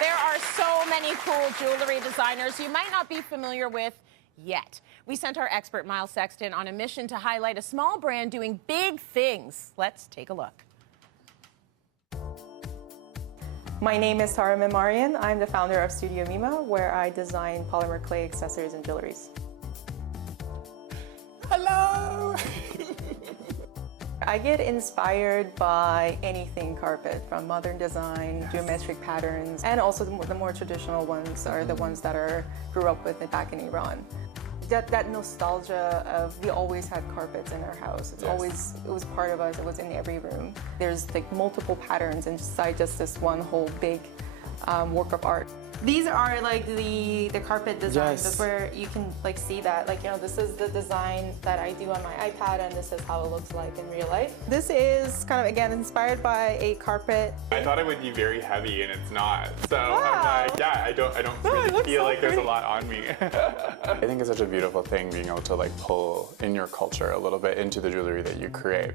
There are so many cool jewelry designers you might not be familiar with yet. We sent our expert Myles Sexton on a mission to highlight a small brand doing big things. Let's take a look. My name is Tara Mimarian. I'm the founder of Studio Mima, where I design polymer clay accessories and jewelries. Hello! I get inspired by anything carpet, from modern design, geometric patterns, and also the more traditional ones are the ones that grew up with back in Iran. That nostalgia of we always had carpets in our house. It was part of us. It was in every room. There's like multiple patterns inside just this one whole big work of art. These are like the carpet designs. That's where you can like see that. Like, you know, this is the design that I do on my iPad, and this is how it looks like in real life. This is kind of, again, inspired by a carpet. I thought it would be very heavy, and it's not. So Wow. I'm like, yeah, I don't really feel so like there's a pretty. lot on me. I think it's such a beautiful thing being able to like pull in your culture a little bit into the jewelry that you create.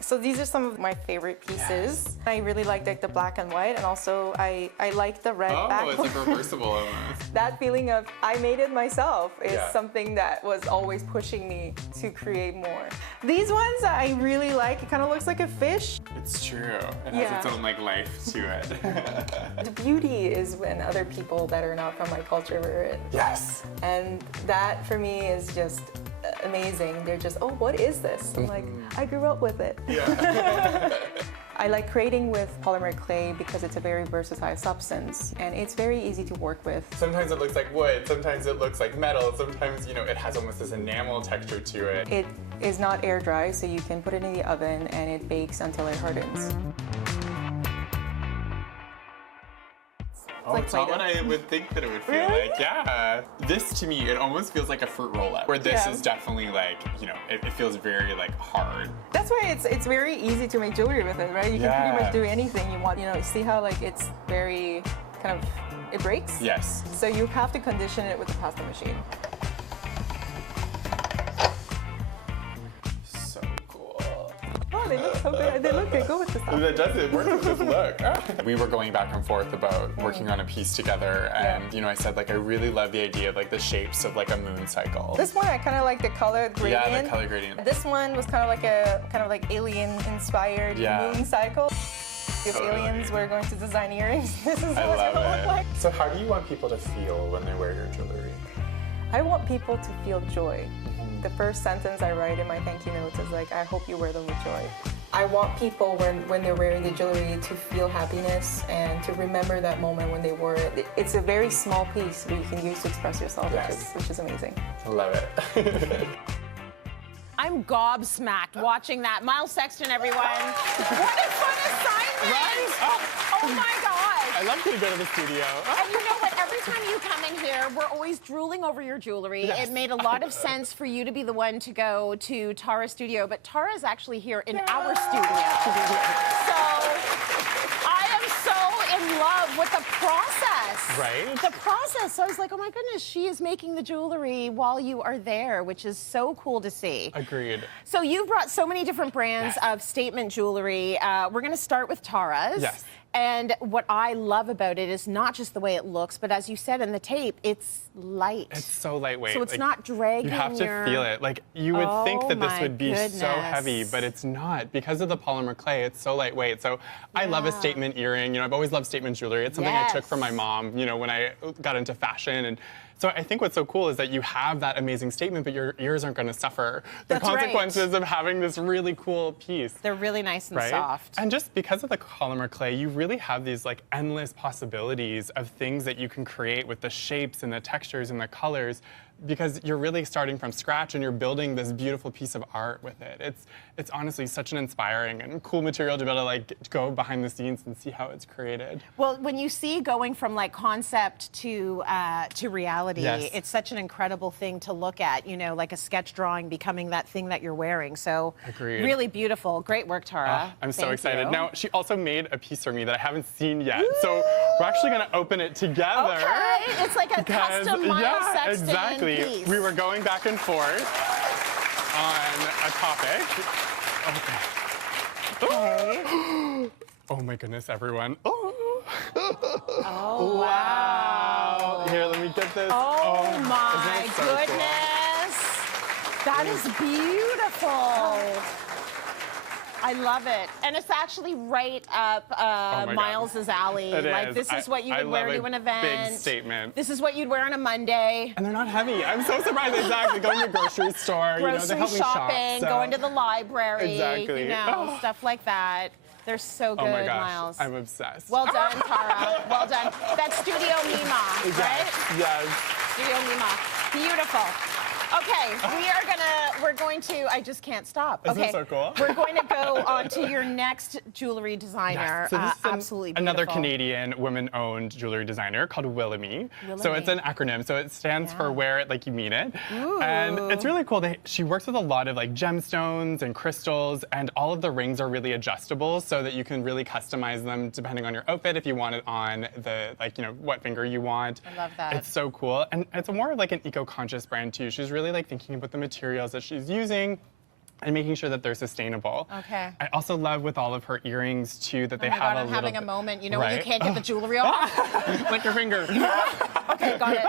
So these are some of my favorite pieces. Yes. I really like the black and white, and also I like the red back. Oh, it's like reversible almost. That feeling of I made it myself is something that was always pushing me to create more. These ones I really like. It kind of looks like a fish. It's true. It has its own like life to it. The beauty is when other people that are not from my culture wear it. Yes. And that for me is just amazing. They're just, oh, what is this? I'm like, I grew up with it. Yeah. I like creating with polymer clay because it's a very versatile substance and it's very easy to work with. Sometimes it looks like wood, sometimes it looks like metal, sometimes, you know, it has almost this enamel texture to it. It is not air dry, so you can put it in the oven and it bakes until it hardens. Oh, like it's not Play-Doh. what I would think that it would feel Really? like. Yeah. This, to me, it almost feels like a fruit roll-up, where this is definitely like, you know, it feels very like hard. That's why it's very easy to make jewelry with it, right? You can pretty much do anything you want. You know, see how like it's very kind of, it breaks? Yes. So you have to condition it with the pasta machine. So cool. Oh, they look so good. They look good. Go with the stuff. That does it. Works with this look. We were going back and forth about working on a piece together, and you know, I said like I really love the idea of like the shapes of like a moon cycle. This one I kind of like the color gradient. Yeah, the color gradient. This one was kind of like alien-inspired moon cycle. If aliens were going to design earrings, this is what it would look like. So how do you want people to feel when they wear your jewelry? I want people to feel joy. The first sentence I write in my thank you notes is like, I hope you wear them with joy. I want people, when they're wearing the jewelry, to feel happiness and to remember that moment when they wore it. It's a very small piece that you can use to express yourself, which is amazing. I love it. I'm gobsmacked watching that. Myles Sexton, everyone. What a fun assignment! Right? Oh my gosh! I love to go to the studio. And you know what? Every time you come in here, we're always drooling over your jewelry. Yes. It made a lot of sense for you to be the one to go to Tara's studio, but Tara's actually here in our studio. So I am so in love with the process. Right? The process. So I was like, oh my goodness, she is making the jewelry while you are there, which is so cool to see. Agreed. So you've brought so many different brands of statement jewelry. We're going to start with Tara's. Yes. And what I love about it is not just the way it looks, but as you said in the tape, it's light. It's so lightweight. So it's like, not dragging You have to feel it. Like, you would think that this would be so heavy, but it's not. Because of the polymer clay, it's so lightweight. So I love a statement earring. You know, I've always loved statement jewelry. It's something I took from my mom, you know, when I got into fashion. And so I think what's so cool is that you have that amazing statement, but your ears aren't going to suffer the consequences of having this really cool piece. They're really nice and soft. And just because of the polymer clay, you really have these like endless possibilities of things that you can create with the shapes and the textures and the colors, because you're really starting from scratch and you're building this beautiful piece of art with it. It's honestly such an inspiring and cool material to be able to like go behind the scenes and see how it's created. Well, when you see going from like concept to reality, it's such an incredible thing to look at, you know, like a sketch drawing becoming that thing that you're wearing. So really beautiful. Great work, Tara. I'm so excited. Now, she also made a piece for me that I haven't seen yet. So we're actually going to open it together. Okay, it's like a custom Myles Sexton piece. We were going back and forth on a topic. Okay. Oh my goodness, everyone. Oh. Oh, wow. Here, let me get this. Oh my isn't it so cool? goodness. That is beautiful. I love it. And it's actually right up Myles's alley. It like, is. this is what you would wear to an event. Big statement. This is what you'd wear on a Monday. And they're not heavy. I'm so surprised. Exactly. Going to the grocery store. Grocery they help me shopping, shop, so. going to the library. Exactly. You know, stuff like that. They're so good, Oh my gosh, Myles. I'm obsessed. Well done, Tara. Well done. That's Studio Mima, right? Yes. Studio Mima. Beautiful. Okay, we're going to, I just can't stop. Isn't Okay, it so cool? We're going to go on to your next jewelry designer. Yes. So this is Absolutely beautiful. another Canadian women-owned jewelry designer called Willamy. So it's an acronym. So it stands for wear it like you mean it. Ooh. And it's really cool. She works with a lot of like gemstones and crystals, and all of the rings are really adjustable so that you can really customize them depending on your outfit if you want it on the, like, you know, what finger you want. I love that. It's so cool. And it's more of like an eco-conscious brand too. She's really like thinking about the materials that she's using and making sure that they're sustainable. Okay. I also love with all of her earrings too that they have God, a I'm little having a moment. You know right? when you can't get the jewelry off? Like your finger. Okay, got it.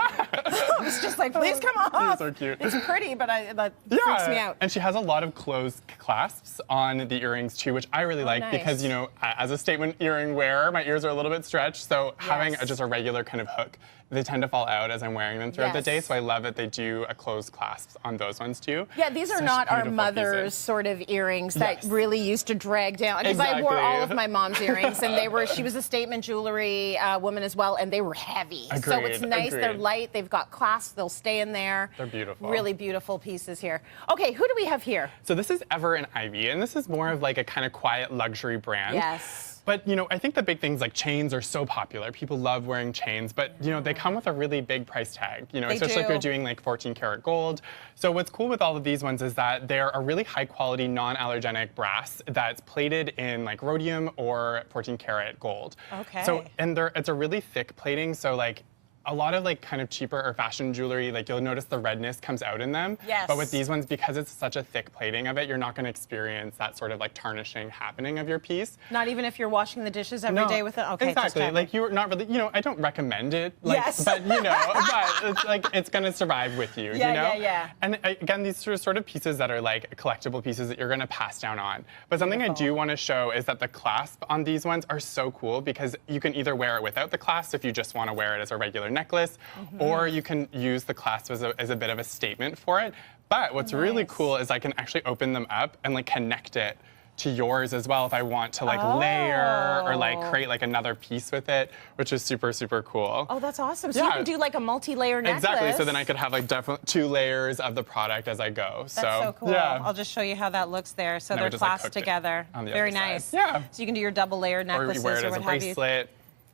It's just like, please come off. So cute. It's pretty, but that freaks me out. And she has a lot of closed clasps on the earrings too, which I really like because, you know, as a statement earring wearer, my ears are a little bit stretched. So having just a regular kind of hook, they tend to fall out as I'm wearing them throughout the day. So I love that they do a closed clasp on those ones too. Yeah, these are not our mother's sort of earrings that really used to drag down. Because I wore all of my mom's earrings, and she was a statement jewelry woman as well, and they were heavy. Agreed, so it's nice. They're light. They've got clasps. They'll stay in there. They're beautiful. Really beautiful pieces here. Okay, who do we have here? So this is Ever and Ivy, and this is more of like a kind of quiet luxury brand. Yes. But, you know, I think the big things like chains are so popular. People love wearing chains, but, you know, they come with a really big price tag, you know, especially if you're doing like 14 karat gold. So what's cool with all of these ones is that they're a really high quality non-allergenic brass that's plated in like rhodium or 14 karat gold. Okay. So, and it's a really thick plating, so like, a lot of like kind of cheaper or fashion jewelry, like you'll notice the redness comes out in them. Yes. But with these ones, because it's such a thick plating of it, you're not going to experience that sort of like tarnishing happening of your piece. Not even if you're washing the dishes every day with it? Okay, exactly. Like you're not really, you know, I don't recommend it. Like, yes. But, you know, but it's like, it's going to survive with you, you know? Yeah. And again, these are sort of pieces that are like collectible pieces that you're going to pass down on. But something I do want to show is that the clasp on these ones are so cool because you can either wear it without the clasp if you just want to wear it as a regular necklace, or you can use the clasp as a bit of a statement for it. But what's really cool is I can actually open them up and like connect it to yours as well if I want to like layer or like create like another piece with it, which is super, super cool. Oh, that's awesome. So you can do like a multi-layer necklace. Exactly. So then I could have like definitely 2 layers of the product as I go. That's so cool. Yeah. I'll just show you how that looks there. So they're just, like, clasped together. on the Very other side. nice. Yeah. So you can do your double layer Or necklaces you wear it or as a what have you. bracelet.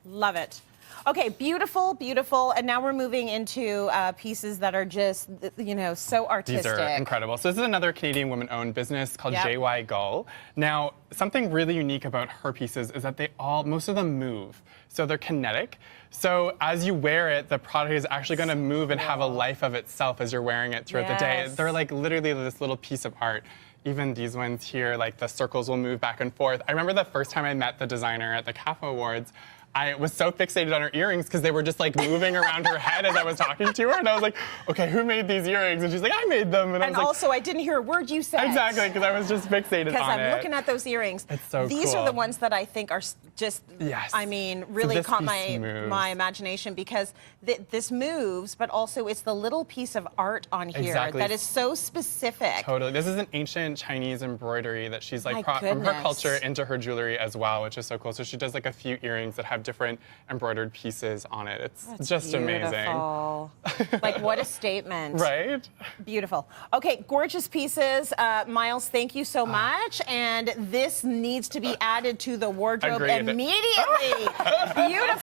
Love it. Okay, beautiful, beautiful. And now we're moving into pieces that are just, you know, so artistic. These are incredible. So this is another Canadian woman-owned business called JY Gao. Now, something really unique about her pieces is that most of them move. So they're kinetic. So as you wear it, the product is actually going to move and have a life of itself as you're wearing it throughout the day. They're like literally this little piece of art. Even these ones here, like the circles will move back and forth. I remember the first time I met the designer at the CAFA Awards, I was so fixated on her earrings because they were just like moving around her head as I was talking to her. And I was like, okay, who made these earrings? And she's like, I made them. And I was like, also, I didn't hear a word you said. Exactly, because I was just fixated on it. Because I'm looking at those earrings. It's so These cool. are the ones that I think are just, I mean, really this caught piece my imagination because this moves, but also it's the little piece of art on here that is so specific. Totally. This is an ancient Chinese embroidery that she's like brought from her culture into her jewelry as well, which is so cool. So she does like a few earrings that have different embroidered pieces on it. It's just beautiful. Amazing. Like, what a statement. Right? Beautiful. Okay, gorgeous pieces. Myles, thank you so much. And this needs to be added to the wardrobe immediately. Beautiful.